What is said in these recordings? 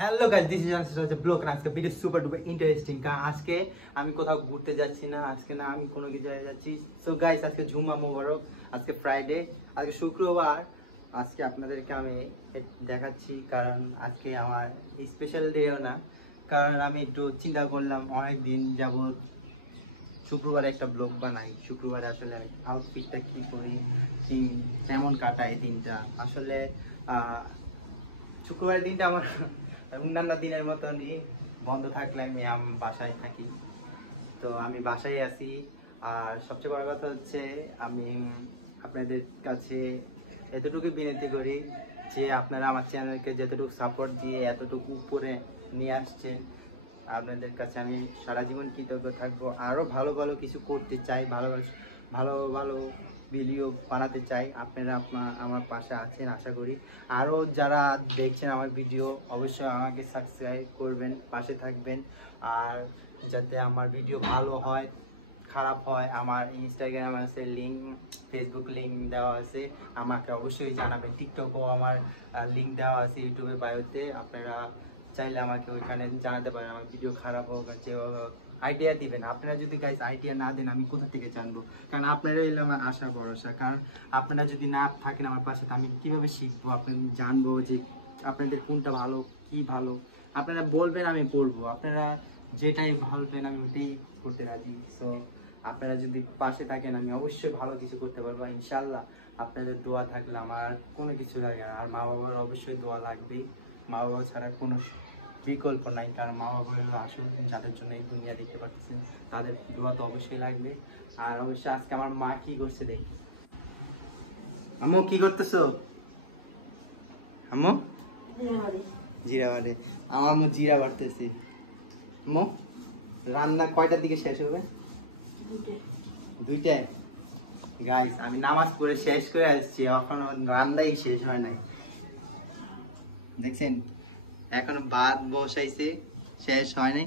Hello guys, this is answer হচ্ছে blog. আজকে video super duper interesting. আজকে আমি কোথাও ঘুরতে যাচ্ছি না, আজকে না আমি কোনো কিছু জায়গায় যাচ্ছি। সো গাইস, আজকে জুম্মা মোবারক, আজকে ফ্রাইডে, আজকে শুক্রবার। আজকে আপনাদেরকে আমি দেখাচ্ছি, কারণ আজকে আমার স্পেশাল ডেও না, কারণ আমি একটু চিন্তা করলাম অনেক দিন যাবত শুক্রবারে একটা ব্লগ বানাই। শুক্রবারে আসলে আমি আউটফিটটা কি করি, কি কেমন কাটাই দিনটা। আসলে শুক্রবারের দিনটা আমার অন্যান্য দিনের মতনই বন্ধ থাকলে আমি বাসায় থাকি। তো আমি বাসায় আছি। আর সবচেয়ে বড় কথা হচ্ছে আমি আপনাদের কাছে এতটুকু বিনতি করি যে আপনারা আমার চ্যানেলকে যতটুকু সাপোর্ট দিয়ে এতটুকু উপরে নিয়ে আসছেন, আপনাদের কাছে আমি সারা জীবন কৃতজ্ঞ থাকবো। আরও ভালো ভালো কিছু করতে চাই, ভালো ভালো ভালো ভিডিও বানাতে চাই। আপনারা আমার পাশে আছেন আশা করি। আরও যারা দেখছেন আমার ভিডিও, অবশ্যই আমাকে সাবস্ক্রাইব করবেন, পাশে থাকবেন। আর যাতে আমার ভিডিও ভালো হয় খারাপ হয়, আমার ইনস্টাগ্রাম আছে লিঙ্ক, ফেসবুক লিঙ্ক দেওয়া আছে, আমাকে অবশ্যই জানাবেন। টিকটকও আমার লিঙ্ক দেওয়া আছে ইউটিউবের বায়োতে, আপনারা চাইলে আমাকে ওইখানে জানাতে পারেন আমার ভিডিও খারাপ হোক আর যে হোক, আইডিয়া দিবেন। আপনারা যদি গাইস আইডিয়া না দেন আমি কোথা থেকে জানবো? কারণ আপনারাই হলো আমার আশা ভরসা। কারণ আপনারা যদি না থাকেন আমার পাশে, আমি কীভাবে শিখবো, আপনাদের জানবো যে আপনাদের কোনটা ভালো, কি ভালো। আপনারা বলবেন আমি পড়বো, আপনারা যেটাই ভাববেন আমি ওটাই করতে রাজি। সো আপনারা যদি পাশে থাকেন আমি অবশ্যই ভালো কিছু করতে পারবো ইনশাল্লাহ। আপনাদের দোয়া থাকলে আমার কোনো কিছু লাগে না। আর মা বাবার অবশ্যই দোয়া লাগবেই, মা বাবা ছাড়া কোনো বিকল্প নাই। কারণ মা বাবা হলো আসল, যাদের জন্য এই দুনিয়া দেখতে পাচ্ছেন, তাদের দোয়া তো অবশ্যই লাগবে। আর অবশ্যই আজকে আমার মা কি করছে দেখি। আম্মু কি করতেছো? আম্মু জিরা বাড়ে, আমার আম্মু জিরা বাড়তেছি। আম্মু রান্না কয়টার দিকে শেষ হবে? দুইটায়। গাইস আমি নামাজ পড়ে শেষ করে আসছি, এখনো রান্নাই শেষ হয় নাই। দেখছেন এখনো ভাত বসাইছে, শেষ হয় নাই।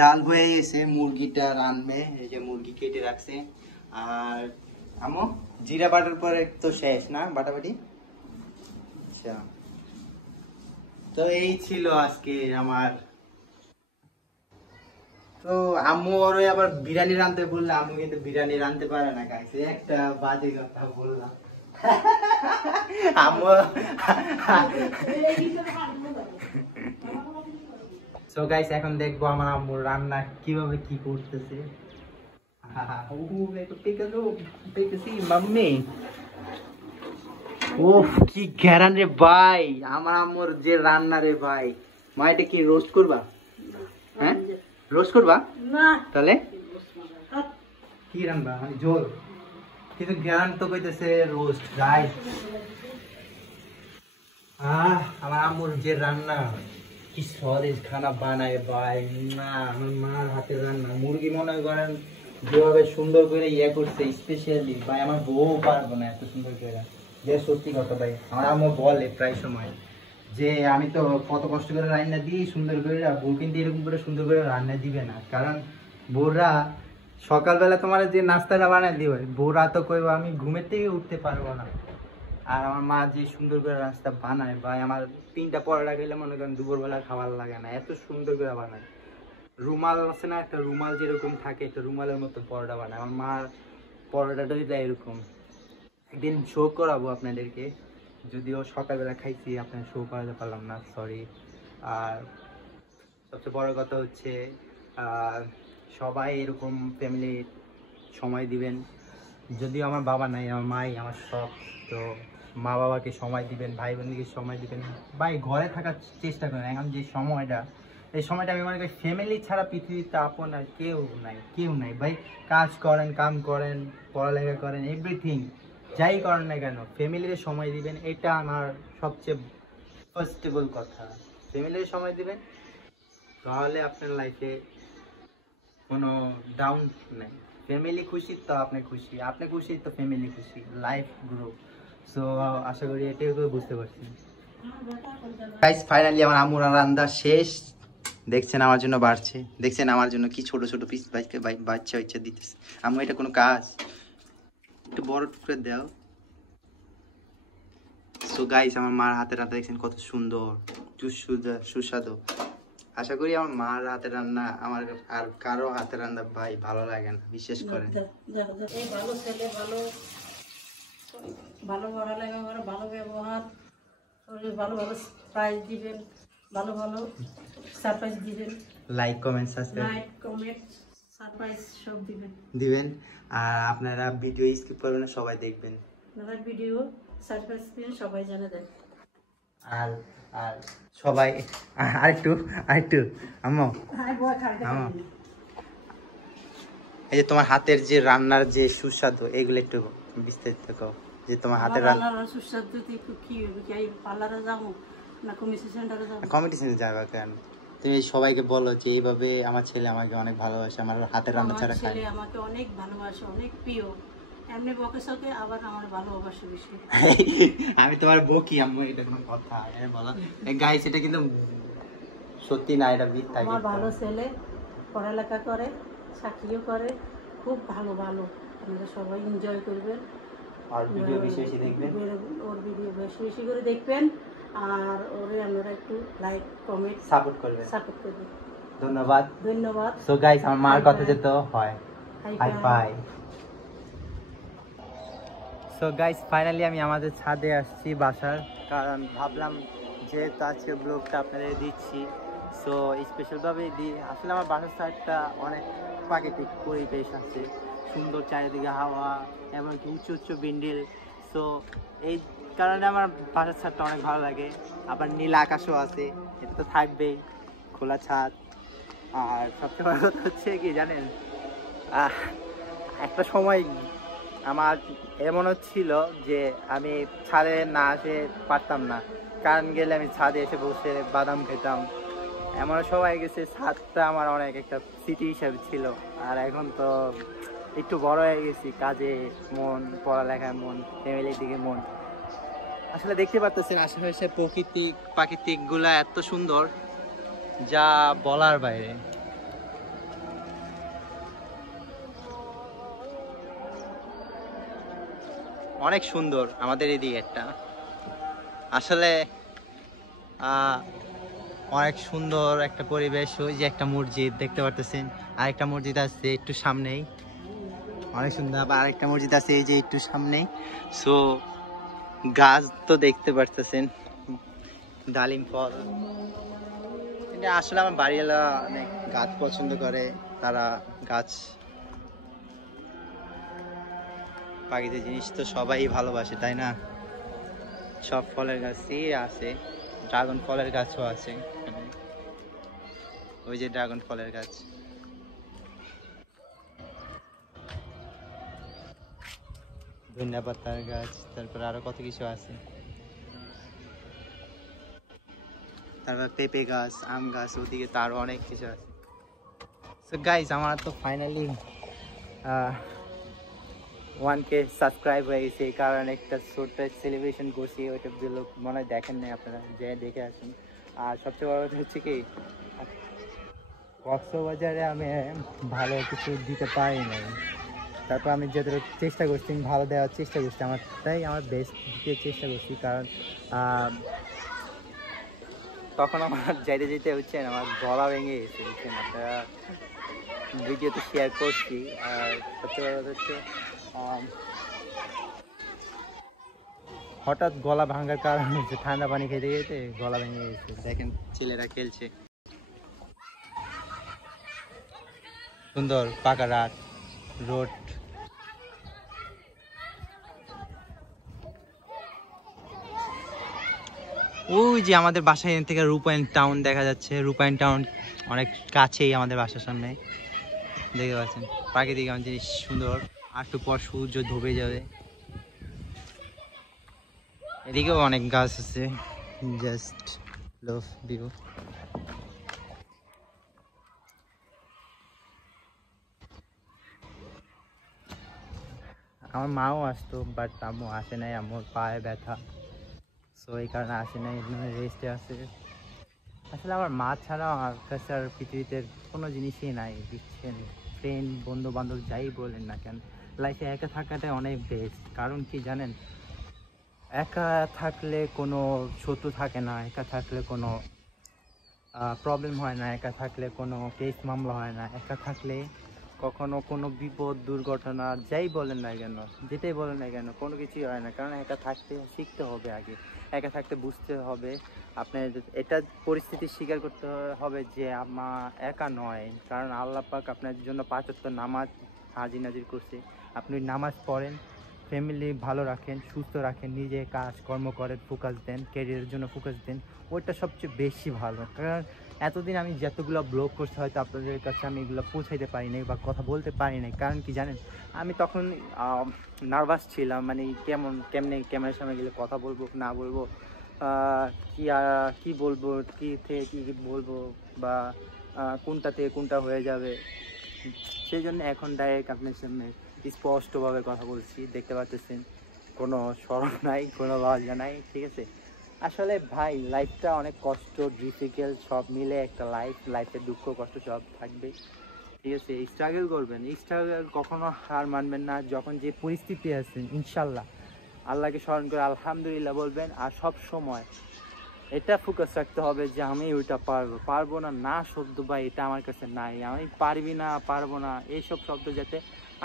ডাল হয়ে গেছে, মুরগিটা রান্নে, এই যে মুরগি কেটে রাখছে। আর আমো জিরা বাটার পরে তো শেষ না বাটাবাটি। আচ্ছা, তো এই ছিল আজকে আমার। তো আম্মু ওরে আবার বিরিয়ানি রাঁধতে বললে, আম্মু কিন্তু বিরিয়ানি রাঁধতে পারে না গাইস, একটা বাজে কথা বললাম। আম্মু সো গাইস এখন দেখবো আমার আম্মু রান্না কিভাবে কি করতেছে। মাম্মি ওফ কি ঘেরান রে ভাই, আমার আম্মুর যে রান্না রে ভাই। মা এটা কি রোস্ট করবা? হ্যাঁ রোস্ট করবা না, তাহলে কি রান্না? মানে ঝোল, কিন্তু জ্ঞান তো কইতেছে রোস্ট। রাইট, আমার আম্মুর যে রান্না, কি সরেজ খানা বানায় ভাই। না আমার মার হাতের রান্না, মুরগি মনে করেন যেভাবে সুন্দর করে ইয়ে করছে স্পেশালি ভাই, আমার বউ পারবো না এত সুন্দর করে। যে সত্যি কথা ভাই, আমার আম্মু বলে প্রায় সময় যে আমি তো কত কষ্ট করে রান্না দিই সুন্দর করে, বউ কিন্তু এরকম করে সুন্দর করে রান্না দিবে না। কারণ বউরা সকালবেলা তোমার যে নাস্তাটা বানায় দিবে, বউরা তো কইবো আমি ঘুমের থেকে উঠতে পারবো না। আর আমার মা যে সুন্দর করে নাস্তা বানায় ভাই, আমার 3টা পরোটা খেলে মনে করেন দুপুরবেলা খাবার লাগে না, এত সুন্দর করে বানায়। রুমাল আছে না একটা, রুমাল যেরকম থাকে একটা রুমালের মতো পরোটা বানায় আমার মার। পরোটাটাই দেয় এরকম। একদিন শো করাবো আপনাদেরকে, যদিও সকালবেলা খাইছি, আপনার শো করাতে পারলাম না, সরি। আর সবচেয়ে বড় কথা হচ্ছে সবাই এরকম ফ্যামিলি সময় দিবেন। যদিও আমার বাবা নাই, আমার মাই আমার সব। তো মা বাবাকে সময় দিবেন, ভাই বোনকে সময় দিবেন ভাই, ঘরে থাকার চেষ্টা করেন। এখন যে সময়টা, এই সময়টা আমি মনে করি ফ্যামিলি ছাড়া পৃথিবীতে আপন আর কেউ নাই, কেউ নাই ভাই। কাজ করেন, কাম করেন, পড়ালেখা করেন, এভরিথিং যাই করেন না কেন ফ্যামিলিকে সময় দিবেন, এটা আমার সবচেয়ে ফার্স্টেবল কথা। ফ্যামিলিকে সময় দিবেন, তাহলে আপনার লাইফে কোনো ডাউন নেই। ফ্যামিলি খুশি তো আপনি খুশি, আপনি খুশি তো ফ্যামিলি খুশি, লাইফ গ্রো। সো আশা করি এটাই বুঝতে পারছি। গাইস ফাইনালি আমার আম্মুর রান্না শেষ। দেখছেন আমার জন্য বাড়ছে, দেখছেন আমার জন্য কি ছোট ছোট পিস বাচ্চা হচ্ছে দিতেছে। আম্মু এটা কোনো কাজ? একটু বড় করে দাও। সো গাইস আমার মার হাতে রান্না দেখছেন কত সুন্দর। সুস্বাদু। আশা করি আমার মার হাতের রান্না আমার আর কারো হাতের রান্না ভাই ভালো লাগে না, বিশেষ করে। এই ভালো ছেলে, ভালো ভালো পড়ালেখা করে, ভালো ব্যবহার, ভালো ভালো প্রাইজ দিবেন, ভালো ভালো সারপ্রাইজ দিবেন, লাইক কমেন্ট সাবস্ক্রাইব সারপ্রাইজ সব দিবেন। আর আপনারা ভিডিও স্কিপ করবেন না, সবাই দেখবেন। আপনারা ভিডিও সারপ্রাইজ দিন, সবাই জানে দেন। আর আর সবাই আরেকটু আম্মু, এই যে তোমার হাতের যে রান্নার যে সুস্বাদু, এগুলো একটু বিস্তারিত কও যে তোমার হাতের রান্না সুস্বাদু কি হবে, কি পার্লারে যাবো না কমিটি সেন্টারে যাবো? কমিটি সেন্টারে যাবে কেন? তুমি সবাইকে বলো যে এইভাবে আমার ছেলে আমাকে অনেক ভালোবাসে, আমার হাতের রান্না ছাড়া খায়। ছেলে আমাকে অনেক ভালোবাসে, অনেক প্রিয়, এমনি বকে সকে আবার আমার ভালোবাসে বেশি। আমি তোমার বকি আম্মু, এটা কোনো কথা? বলো গাইস, এটা কিন্তু সত্যি না, এটা মিথ্যা। আমার ভালো ছেলে, পড়ালেখা করে, চাকরিও করে, খুব ভালো ভালো। আপনারা সবাই এনজয় করবেন, আর ভিডিও বেশি বেশি দেখবেন, ওর ভিডিও বেশি বেশি করে দেখবেন, আর ওরে আপনারা একটু লাইক কমেন্ট সাপোর্ট করবেন। ধন্যবাদ। সো গাইস, আমার মার কথা যেতে হয় hi fi. So guys, finally আমি আমাদের ছাদে আসছি বাসার, কারণ ভাবলাম যেহেতু আজকে ব্লগটা আপনাদের দিচ্ছি, সো স্পেশালভাবে দিই। আসলে আমার বাসার সাইডটা অনেক প্রাকৃতিক পরিবেশ আছে, সুন্দর চারিদিকে হাওয়া, এমনকি উঁচু উঁচু বিন্ডিল। সো এই কারণে আমার বাসার ছাদটা অনেক ভালো লাগে। আবার নীল আকাশও আছে, এটা তো থাকবেই, খোলা ছাদ। আর সবচেয়ে বড় কথা হচ্ছে কি জানেন, একটা সময় আমার এমন হচ্ছিল যে আমি ছাদে না আসে পারতাম না, কারণ গেলে আমি ছাদে এসে বসে বাদাম খেতাম। এমন সময় গেছে, ছাদটা আমার অনেক একটা স্মৃতি হিসাবে ছিল। আর এখন তো একটু বড় হয়ে গেছি, কাজে মন, পড়ালেখায় মন, ফ্যামিলির দিকে মন। আসলে দেখতে পাচ্ছেন আশেপাশে প্রাকৃতিক গুলা এত সুন্দর, যা বলার বাইরে। অনেক সুন্দর আমাদের এই দিকটা, আসলে অনেক সুন্দর একটা পরিবেশ। ওই যে একটা মসজিদ দেখতে পারতেছেন, আরেকটা মসজিদ আছে একটু সামনেই, অনেক সুন্দর। আবার আরেকটা মসজিদ আছে এই যে একটু সামনেই। সো গাছ তো দেখতে পারতেছেন, ডালিম ফল। এটা আসলে আমার বাড়িওয়ালা অনেক গাছ পছন্দ করে, তারা গাছ প্রাকৃতিক জিনিস তো সবাই ভালোবাসে, তাই না? সব ফলের গাছই আছে, ড্রাগন ফলের গাছও আছে, ওই যে ড্রাগন ফলের গাছ। ধনিয়া পাতার গাছ, তারপর আরো কত কিছু আছে, তারপর পেঁপে গাছ, আম গাছ, ওদিকে তো আরো অনেক কিছু আছে। সো গাইস, আমার তো ফাইনালি 1K সাবস্ক্রাইব হয়ে গেছে, এই কারণে একটা ছোট্ট সেলিব্রেশন করছি। ওইটা মনে হয় দেখেন নাই আপনারা, যে দেখে আসুন। আর সবচেয়ে বড় কথা হচ্ছে কি, কক্সবাজারে আমি ভালো কিছু দিতে পারি নাই, তারপর আমি যতটুকু চেষ্টা করছি, আমি ভালো দেওয়ার চেষ্টা করছি, আমার বেস্ট দিতে চেষ্টা করছি। কারণ তখন আমার যাইতে যেতে হচ্ছে আমার গলা ভেঙে গেছে, বুঝছেন? আপনারা ভিডিওতে শেয়ার করছি। আর সবচেয়ে বড় কথা হচ্ছে হঠাৎ গলা ভাঙার কারণ হচ্ছে ঠান্ডা পানি খেতে খেতে গলা ভেঙে গেছে। দেখেন ছেলেরা খেলছে, সুন্দর পাকা রোড। ওই যে আমাদের বাসায় থেকে রূপায়ণ টাউন দেখা যাচ্ছে, রূপায়ণ টাউন অনেক কাছেই আমাদের বাসার সামনে, দেখতে পাচ্ছেন। প্রাকৃতিক জিনিস সুন্দর, আর একটু পর সূর্য ডুবে যাবে। এদিকেও অনেক গাছ আছে, জাস্ট লাভ ভিউ। আমার মাও আসতো, বাট আম্মু আসে নাই, আম্মুর পায়ে ব্যথা, সো এই কারণে আসে নাই, রেস্টে আছে। আসলে আমার মা ছাড়া আমার কাছে আর পৃথিবীতে কোনো জিনিসই নাই, বুঝছেন? ফ্রেন্ড, বন্ধু বান্ধব যাই বলেন না কেন, লাইফে একা থাকাটাই অনেক বেস্ট। কারণ কি জানেন, একা থাকলে কোনো শত্রু থাকে না, একা থাকলে কোনো প্রবলেম হয় না, একা থাকলে কোনো কেস মামলা হয় না, একা থাকলে কখনো কোনো বিপদ দুর্ঘটনা যাই বলেন না কেন, যেটাই বলেন না কেন, কোনো কিছুই হয় না। কারণ একা থাকতে শিখতে হবে আগে, একা থাকতে বুঝতে হবে আপনার এটা পরিস্থিতি স্বীকার করতে হবে যে আমার একা নয়। কারণ আল্লাহ পাক আপনার জন্য 5 ওয়াক্ত নামাজ হাজির নাজির করছে। আপনি নামাজ পড়েন, ফ্যামিলি ভালো রাখেন, সুস্থ রাখেন, নিজে কাজকর্ম করেন, ফোকাস দেন, ক্যারিয়ারের জন্য ফোকাস দেন, ওইটা সবচেয়ে বেশি ভালো। কারণ এতদিন আমি যতগুলো ব্লগ করছি হয়তো আপনাদের কাছে আমি এগুলো পৌঁছাইতে পারি নাই বা কথা বলতে পারি নাই। কারণ কি জানেন, আমি তখন নার্ভাস ছিলাম, মানে কেমনে ক্যামেরার সামনে গেলে কথা বলবো না বলবো, কি বলবো, কি থেকে কী বলবো, বা কোনটা থেকে কোনটা হয়ে যাবে। সেই জন্য এখন ডাইরেক্ট আপনার সামনে স্পষ্টভাবে কথা বলছি, দেখতে পাচ্ছেন কোনো শরম নাই, কোনো লজ্জা নাই, ঠিক আছে। আসলে ভাই লাইফটা অনেক কষ্ট, ডিফিকাল্ট সব মিলে একটা লাইফে দুঃখ কষ্ট সব থাকবে, ঠিক আছে। স্ট্রাগল করবেন, স্ট্রাগল কখনো হার মানবেন না। যখন যে পরিস্থিতি আছেন ইনশাল্লাহ আল্লাহকে স্মরণ করে আলহামদুলিল্লাহ বলবেন। আর সব সময় এটা ফোকাস রাখতে হবে যে আমি ওইটা পারবো না, না শব্দ বা এটা আমার কাছে নাই, আমি পারবি না, পারবো না, এইসব শব্দ যাতে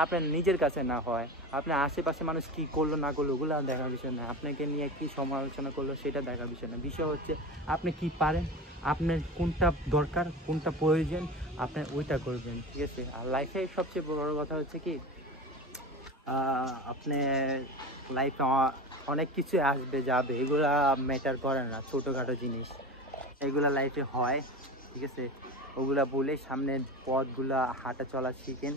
আপনার নিজের কাছে না হয়। আপনার আশেপাশে মানুষ কি করলো না করলো ওগুলো দেখার বিষয় না, আপনাকে নিয়ে কি সমালোচনা করলো সেটা দেখার বিষয় না। বিষয় হচ্ছে আপনি কি পারেন, আপনার কোনটা দরকার, কোনটা প্রয়োজন, আপনি ওইটা করবেন, ঠিক আছে। আর লাইফে সবচেয়ে বড় কথা হচ্ছে কি, আপনি লাইফে অনেক কিছু আসবে যাবে, এগুলা ম্যাটার করে না, ছোটোখাটো জিনিস এগুলা লাইফে হয়, ঠিক আছে। ওগুলা বলে সামনের পথগুলা হাঁটা চলা শিখেন,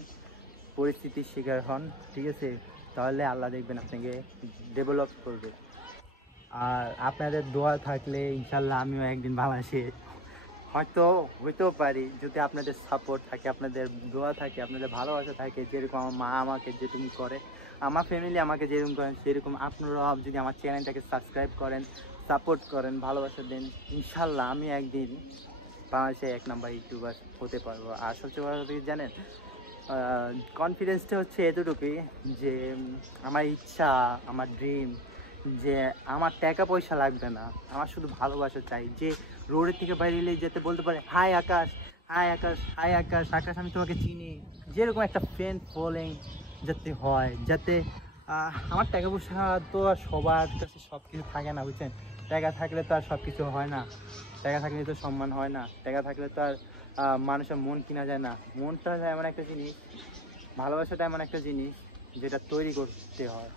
পরিস্থিতির শিকার হন, ঠিক আছে। তাহলে আল্লাহ দেখবেন আপনাকে ডেভেলপ করবে। আর আপনাদের দোয়া থাকলে ইনশাল্লাহ আমিও একদিন বাংলাদেশে হয়তো হইতেও পারি, যদি আপনাদের সাপোর্ট থাকে, আপনাদের দোয়া থাকে, আপনাদের ভালোবাসা থাকে। যেরকম আমার মা আমাকে যেরকম করে, আমার ফ্যামিলি আমাকে যেরকম করেন, সেরকম আপনারাও যদি আমার চ্যানেলটাকে সাবস্ক্রাইব করেন, সাপোর্ট করেন, ভালোবাসা দেন, ইনশাল্লাহ আমি একদিন বাংলাদেশে 1 নাম্বার ইউটিউবার হতে পারবো। আর সবচেয়ে বড় কথা কি জানেন, কনফিডেন্সটা হচ্ছে এতটুকুই যে আমার ইচ্ছা, আমার ড্রিম যে আমার টাকা পয়সা লাগবে না, আমার শুধু ভালোবাসা চাই। যে রোডের থেকে বাইরে এলে যেতে বলতে পারে হাই আকাশ, হাই আকাশ, হাই আকাশ, আকাশ আমি তোমাকে চিনি, যেরকম একটা ফ্রেন্ড ফলোইং যাতে হয়, যাতে আমার টাকা পয়সা তো আর সবার কাছে সব কিছু থাকে না, বুঝছেন। টাকা থাকলে তো আর সব কিছু হয় না, টাকা থাকলে তো সম্মান হয় না, টাকা থাকলে তো আর মানুষের মন কিনা যায় না। মনটা এমন একটা জিনিস, ভালোবাসাটা এমন একটা জিনিস যেটা তৈরি করতে হয়,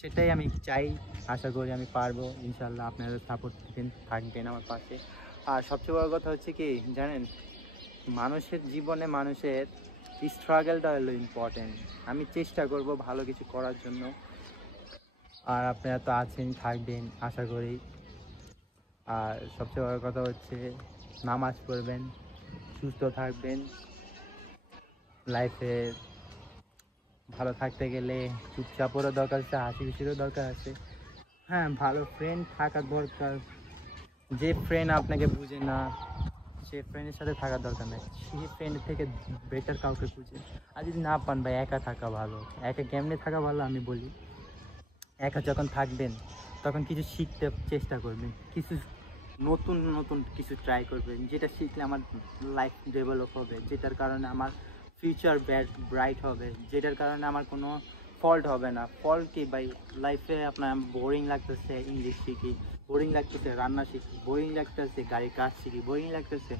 সেটাই আমি চাই। আশা করি আমি পারবো ইনশাল্লাহ, আপনাদের সাপোর্ট থাকবেন আমার পাশে। আর সবচেয়ে বড় কথা হচ্ছে কি জানেন, মানুষের জীবনে মানুষের স্ট্রাগলটা হলো ইম্পর্টেন্ট। আমি চেষ্টা করব ভালো কিছু করার জন্য, আর আপনারা তো আছেন, থাকবেন আশা করি। আর সবচেয়ে বড় কথা হচ্ছে নামাজ পড়বেন, সুস্থ থাকবেন। লাইফে ভালো থাকতে গেলে চুপচাপেরও দরকার আছে, হাসি খুশিরও দরকার আছে। হ্যাঁ, ভালো ফ্রেন্ড থাকা দরকার। যে ফ্রেন্ড আপনাকে বুঝে না সে ফ্রেন্ডের সাথে থাকার দরকার নেই, সেই ফ্রেন্ডের থেকে বেটার কাউকে খুঁজে। আর যদি না পান ভাই, একা থাকা ভালো। একা কেমনে থাকা ভালো আমি বলি, একা যখন থাকবেন তখন কিছু শিখতে চেষ্টা করবেন, কিছু নতুন নতুন কিছু ট্রাই করবেন, যেটা শিখলে আমার লাইফ ডেভেলপ হবে, যেটার কারণে আমার ফিউচার ব্রাইট হবে, যেটার কারণে আমার কোনো ফল্ট হবে না। ফল্ট কি ভাই, লাইফে আপনার বোরিং লাগতেছে ইংলিশ শিখি, বোরিং লাগতেছে রান্না শিখি, বোরিং লাগতেছে গাড়ির কাজ শিখি, বোরিং লাগতেছে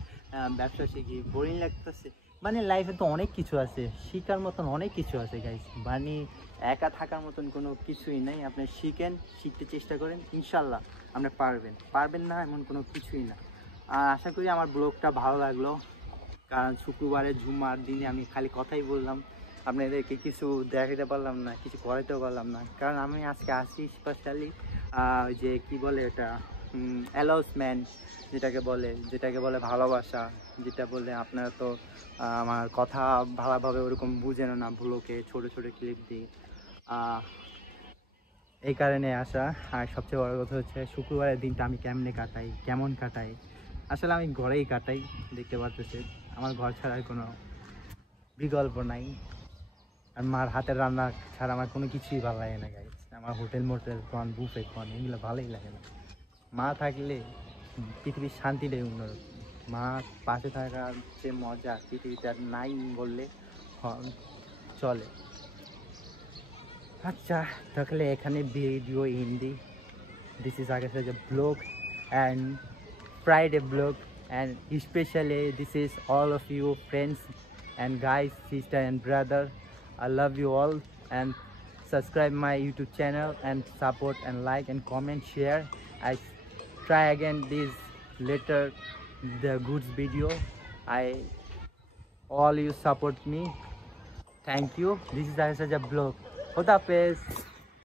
ব্যবসা শিখি, বোরিং লাগতেছে, মানে লাইফে তো অনেক কিছু আছে শিখার মতন, অনেক কিছু আছে গাইস। মানে একা থাকার মতন কোনো কিছুই নেই। আপনি শিখেন, শিখতে চেষ্টা করেন, ইনশাল্লাহ আপনি পারবেন, পারবেন না এমন কোনো কিছুই না। আর আশা করি আমার ব্লগটা ভালো লাগলো, কারণ শুক্রবারের জুম্মার দিনে আমি খালি কথাই বললাম, আপনাদেরকে কিছু দেখাতে পারলাম না, কিছু করাতেও পারলাম না। কারণ আমি আজকে আসি স্পেশালি যে কি বলে এটা, অ্যালাউন্সমেন্ট যেটাকে বলে ভালোবাসা, যেটা বলে আপনারা তো আমার কথা ভালোভাবে ওরকম বুঝেন না, ব্লগে ছোটো ছোটো ক্লিপ দিই, এই কারণে আসা। আর সবচেয়ে বড় কথা হচ্ছে শুক্রবারের দিনটা আমি কেমন কাটাই, আসলে আমি ঘরেই কাটাই, দেখতে পারতেছে আমার ঘর ছাড়া আর কোনো বিকল্প নাই। আর মার হাতের রান্না ছাড়া আমার কোনো কিছুই ভালো লাগে না গাইস। আমার হোটেল মোটেল খান, বুফে খান, এগুলো ভালোই লাগে না। মা থাকলে পৃথিবীর শান্তিটাই অন্যরকম। মা পাশে থাকার যে মজা পৃথিবীতে আর নাই বললে চলে। আচ্ছা তাহলে এখানে video Hindi, this is Akash Raja vlog and Friday vlog, and especially this is all of you friends and guys, sister and brother. I love you all, and subscribe my YouTube channel and support and like and comment, share. I try again this later the goods video. I all you support me. Thank you. This is Akash Raja vlog. Khuda Hafiz.